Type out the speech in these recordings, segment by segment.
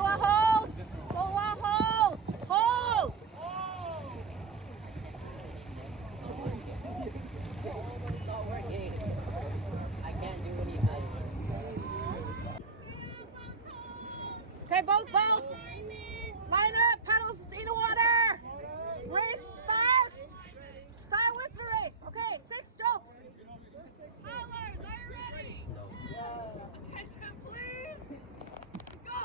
Hold. Go on, hold. Hold. It's not working. I can't do anything. Okay, both. Line up, paddles in the water. Race start. Start with the race. Okay, 6 strokes. Tyler, are you ready? No. Attention, please. Go.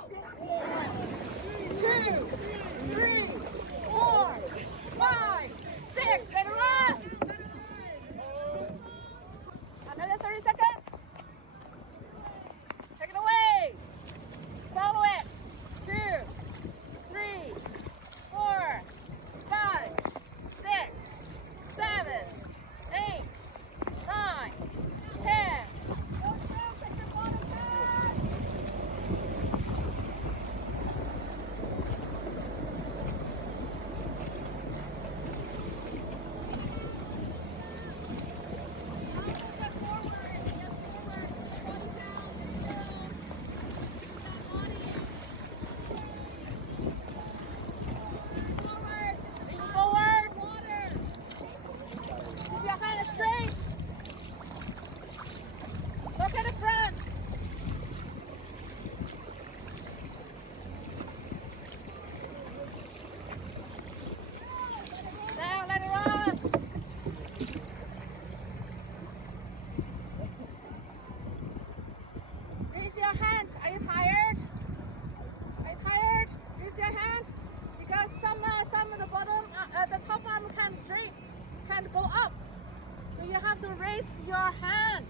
2, 3, 4, 5, 6. Ready to run. Another 30 seconds. Take it away. Follow it. 2, 3, 4, 5, 6, 7, 8, 9, 10. Go through, take your bottom back. Get forward. Body down. Lean forward. Water. Keep your hand straight. Look at the front. Now let it run. Raise your hand. Are you tired? Are you tired? Raise your hand. Because some of the bottom, the top arm can't straight, can't go up. So you have to raise your hand.